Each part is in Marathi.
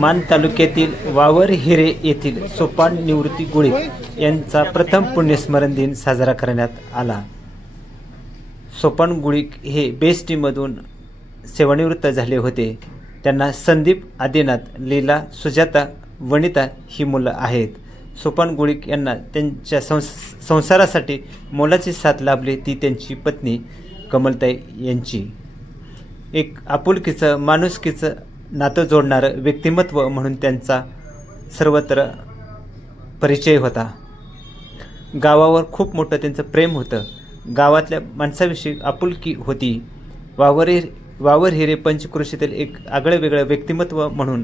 मान तालुक्यातील वावर हिरे येथील सोपान निवृत्ती गुळिक यांचा प्रथम पुण्यस्मरण दिन साजरा करण्यात आला। सोपान गुळिक हे बेस्ट टीममधून सेवानिवृत्त झाले होते। त्यांना संदीप, आदिनाथ, लीला, सुजाता, वनिता ही मुलं आहेत। सोपान गुळिक यांना त्यांच्या संसारासाठी मोलाची साथ लाभली ती त्यांची पत्नी कमलताई यांची। एक आपुलकीचं, माणुसकीचं नातं जोडणारं व्यक्तिमत्व म्हणून त्यांचा सर्वत्र परिचय होता। गावावर खूप मोठं त्यांचं प्रेम होतं। गावातल्या माणसाविषयी आपुलकी होती। वावर हिरे पंचक्रोशीतील एक आगळं वेगळं व्यक्तिमत्व म्हणून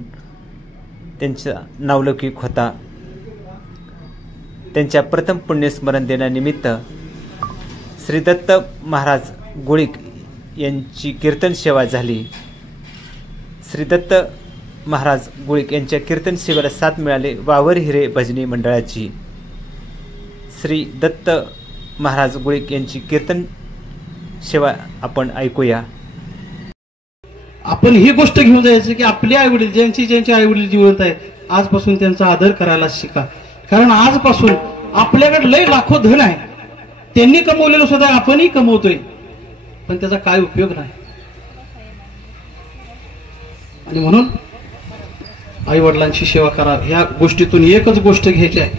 त्यांचा नावलौकिक होता। त्यांच्या प्रथम पुण्यस्मरण दिनानिमित्त श्री दत्त महाराज गुळिक यांची कीर्तन सेवा झाली। श्री दत्त महाराज गुळिक यांच्या कीर्तन सेवेला साथ मिळाली वावर हिरे भजनी मंडळाची। श्री दत्त महाराज गुळिक यांची कीर्तन सेवा आपण ऐकूया। आपण ही गोष्ट घेऊन जायचं की आपले आई वडील ज्यांचे आई वडील जिवंत आहे आजपासून त्यांचा आदर करायला शिका। कारण आजपासून आपल्याकडे लय लाखो धन आहे, त्यांनी कमवलेलं सुद्धा आपणही कमवतोय, पण त्याचा काय उपयोग नाही। आणि म्हणून आई वडिलांची सेवा करा। ह्या गोष्टीतून एकच गोष्ट घ्यायची आहे,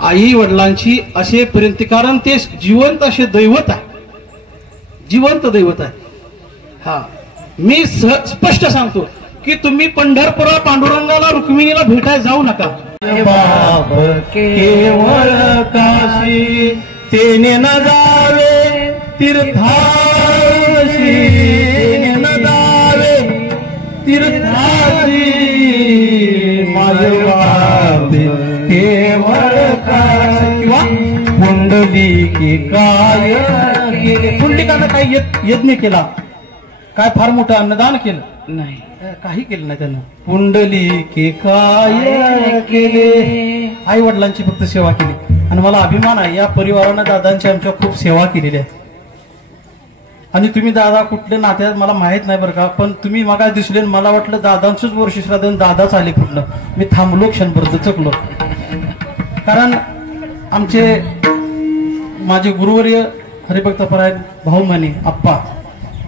आई वडिलांची असेपर्यंत, कारण ते जिवंत असे दैवत आहे, जिवंत दैवत आहे। हा मी स्पष्ट सांगतो की तुम्ही पंढरपुरा पांडुरंगाला रुक्मिणीला भेटायला जाऊ नका। बाप केवळ काशी तेने न जावे तीर्थाशी, तेने न जावे तीर्थाशी, माझे बाप केवळ काशी। किंवा पुंडलिकी काय केले, पुंडलिकानं काही यज्ञ केला, काय फार मोठं अन्नदान केलं नाही, काही केलं नाही त्यानं। पुंडलिकी काय केले, आई वडिलांची फक्त सेवा केली। आणि मला अभिमान आहे या परिवारानं दादांची आमच्या खूप सेवा केलेली आहे। आणि तुम्ही दादा कुठले नात्यात मला माहित नाही बरं का, पण तुम्ही मगा दिसले, मला वाटलं दादांचंच वर्ष श्राद्ध, दादाच आले कुठलं। मी थांबलो, क्षणभर दचकलो, कारण आमचे माझे गुरुवर्य हरिभक्तपरायण भाऊ म्हणे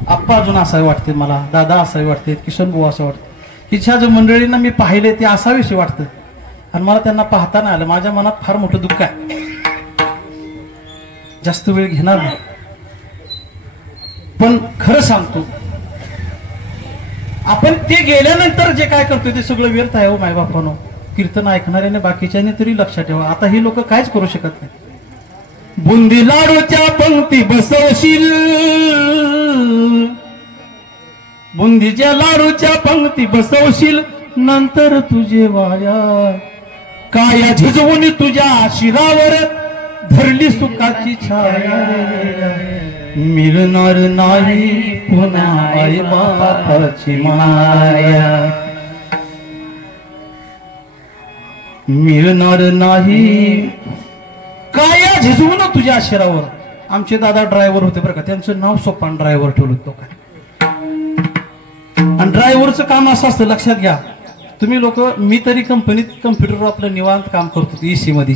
आप्पा अजून असावे वाटते मला, दादा असावे वाटते, किशन भाऊ असं वाटतं, हिच्या ज्या मंडळींना मी पाहिले ते असावेसे वाटतं। आणि मला त्यांना पाहता नाही आलं, माझ्या मनात फार मोठं दुःख आहे। जास्त वेळ घेणार नाही, पण खरं सांगतो आपण ते गेल्यानंतर जे काय करतोय ते सगळं व्यर्थ आहे हो माय बापानो। कीर्तन ऐकणाऱ्याने बाकीच्याने तरी लक्षात ठेवा, आता ही लोक काहीच करू शकत नाही। बुंदी लाडूच्या पंक्ती बसवशील, बुंदीच्या लाडूच्या पंक्ती बसवशील, नंतर तुझे वाया काया झिजवून तुझ्या शिरावर धरली सुखाची छाया, मिळणार नाही पुन्हा आई बापाची माया, मिळणार नाही काया झिजवून तुझ्या शिरावर। आमचे दादा ड्रायव्हर होते बरं का, त्यांचं नाव सोपान ड्रायव्हर ठेवलं होतं काय। आणि ड्रायव्हरचं काम असं असतं, लक्षात घ्या तुम्ही लोक, मी तरी कंपनीत कम्प्युटरवर आपलं निवांत काम करत होतो एसी मध्ये,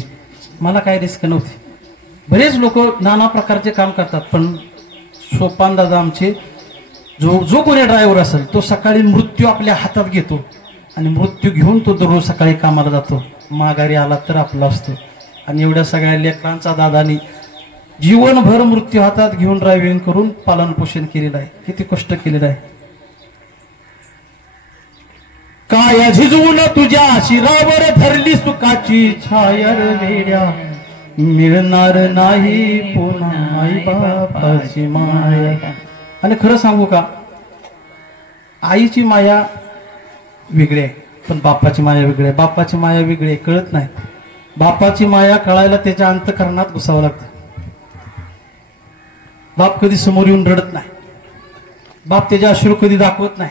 मला काय रिस्क नव्हती। बरेच लोक नाना प्रकारचे काम करतात, पण सोपान दादा आमचे जो कोणी ड्रायव्हर असेल तो सकाळी मृत्यू आपल्या हातात घेतो आणि मृत्यू घेऊन तो दररोज सकाळी कामाला जातो, माघारी आला तर आपला असतो। आणि एवढ्या सगळ्या लेकरांचा दादानी जीवनभर मृत्यू हातात घेऊन ड्रायव्हिंग करून पालन पोषण केलेलं आहे, किती कष्ट केलेलं आहे। काया झिजवून तुझ्या शिरावर धरली सुखाची छाया वेड्या, मिळणार नाही पुन्हा आई बापाची माया। आणि खरं सांगू का, आईची माया वेगळी आहे पण बापाची माया वेगळी आहे। बापाची माया वेगळी आहे, कळत नाही। बापाची माया कळायला त्याच्या अंतःकरणात घुसावं लागतं। बाप कधी समोर येऊन रडत नाही, बाप त्याच्या अश्रू कधी दाखवत नाही,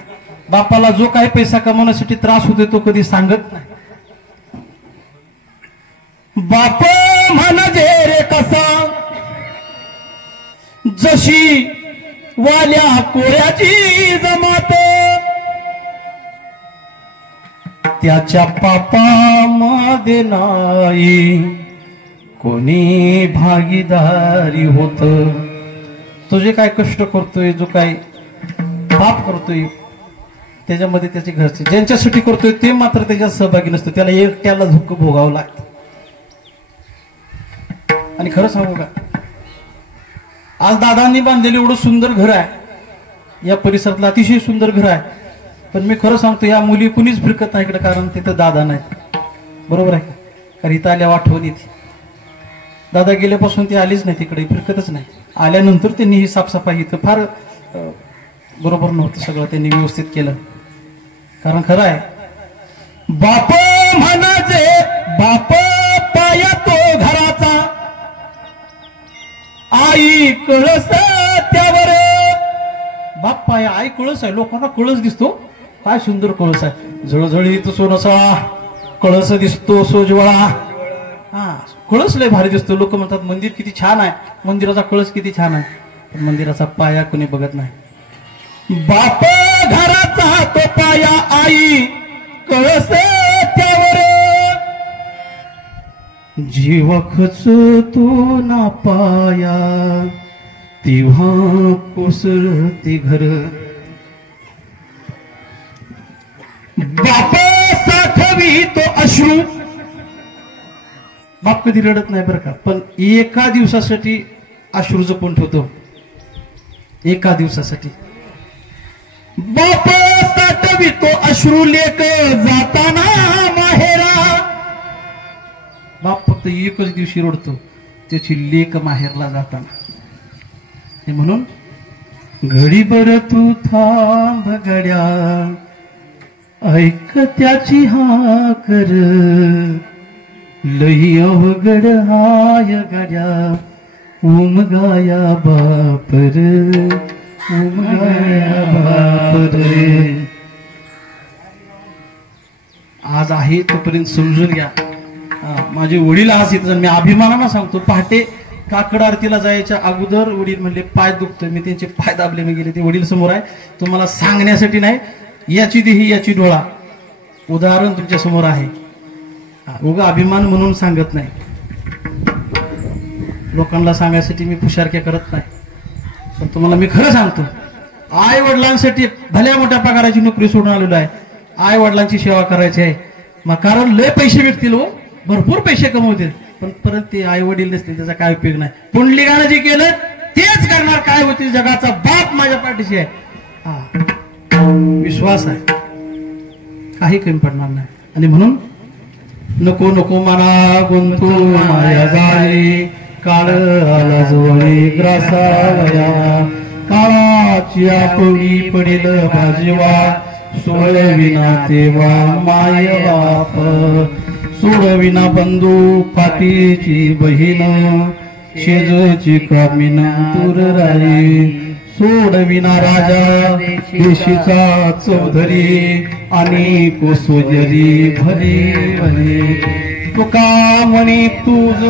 बापाला जो काही पैसा कमवण्यासाठी त्रास होतो तो कधी सांगत नाही। बाप म्हणजे रे कसा, जशी वाल्या कोऱ्याची जमात, त्याच्या पापामध्ये नाही कोणी भागीदारी होत. तो जे काय कष्ट करतोय, जो काय पाप करतोय, त्याच्यामध्ये त्याचे घरचे ज्यांच्यासाठी करतोय ते मात्र त्याच्यात सहभागी नसतो. त्याला एकट्याला दुःख भोगावं लागतं. आणि खरं सांगू का, आज दादांनी बांधलेलं एवढं सुंदर घर आहे, या परिसरातलं अतिशय सुंदर घर आहे, पण मी खरं सांगतो या मुली कुणीच फिरकत नाही इकडे, कारण तिथं दादा नाही. बरोबर आहे का? कारण इथं आल्या आठवण येते. दादा गेल्यापासून ती आलीच नाही तिकडे, फिरकतच नाही. आल्यानंतर त्यांनी ही साफसफाई इथं फार बरोबर नव्हतं, सगळं त्यांनी व्यवस्थित केलं. कारण खरं आहे, बाप म्हणाचे बाप पाया तो घराचा, आई कळस त्यावर. बाप पाया, आई कळस आहे. लोकांना कळस दिसतो, काय सुंदर कळस आहे, जळजळीत सोनसा कळस दिसतो, सोजवळा. हा, कळस लय भारी दिसतो. लोक म्हणतात मंदिर किती छान आहे, मंदिराचा कळस किती छान आहे, पण मंदिराचा पाया कोणी बघत नाही. बाप घराचा तो पाया, आई कळस त्यावर. जीव खचतो ना पाया, तेव्हा कोसळते घर. बाप साठवी तो अश्रू. बाप कधी रडत नाही बरं का, पण एका दिवसासाठी अश्रू जपून ठेवतो, एका दिवसासाठी. बाप साठवितो अश्रू लेक जाताना माहेरा. बाप फक्त एकच दिवशी रडतो, त्याची लेक माहेरला जाताना. म्हणून घडीभर तू थांब गड्या, ऐक त्याची हाकर. लई अवघड हाय गड्या, उमगाया बापर, उमगाया बापर. आज आहे तोपर्यंत समजून घ्या. माझे वडील आज इथं, मी अभिमानानं सांगतो, पहाटे काकड आरतीला जायच्या अगोदर वडील म्हणले पाय दुखतोय, मी त्यांचे पाय दाबले, मी गेले. ते वडील समोर आहे, तुम्हाला सांगण्यासाठी नाही, याची देही याची डोळा, उदाहरण तुमच्या समोर आहे. उगा अभिमान म्हणून सांगत नाही, लोकांना सांगायसाठी मी पुशारक्या करत नाही. पण तुम्हाला मी खरं सांगतो, आई वडिलांसाठी भल्या मोठ्या पगाराची नोकरी सोडून आलेलो आहे. आई वडिलांची सेवा करायची आहे. मग कारण लय पैसे भेटतील हो, भरपूर पैसे कमवतील, पण परत ते आई वडील नसतील त्याचा काय उपयोग नाही. पुंडलिकानं जे केलं तेच करणार. काय होतील, जगाचा बाप माझ्या पाठीशी आहे. विश्वास आहे, काही कमी पडणार नाही. आणि म्हणून नको नको मना गुंतू माया जाळी, काळ आला जवळी ग्रासावया. काळाची आपुली पडील भाजीवा, सोडविना तेव्हा माय बाप. सोडविना बंधू पाठीची बहीण, शेजची कामिना दूर राही. सोडविना राजा देशीचा चौधरी, आणि कोसोजरी भरी भरी. तुका म्हणी तुझ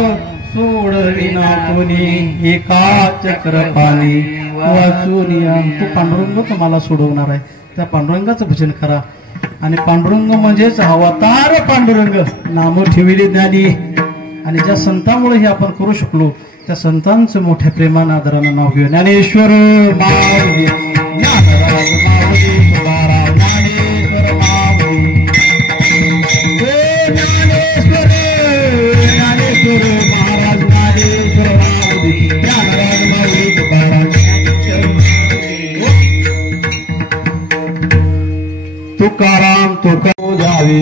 सोडविना कोणी, एका चक्रपाणी वाचून या. तो पांडुरंग तुम्हाला सोडवणार आहे, त्या पांडुरंगाचं भजन करा. आणि पांडुरंग म्हणजेच अवतार पांडुरंग, नाम ठेविले ज्ञानी. आणि ज्या संतांमुळे हे आपण करू शकलो, त्या संतांचं मोठ्या प्रेमानं आदरानं नाव घेऊ. ज्ञानेश्वर माऊली, ज्ञानराज माऊली, तुकाराम ज्ञानेश्वर माऊली. ज्ञानेश्वर ज्ञानेश्वर महाराज ज्ञानेश्वर माऊली, ज्ञानराज माऊली, तुकाराम तुकाराम तुका द्यावी.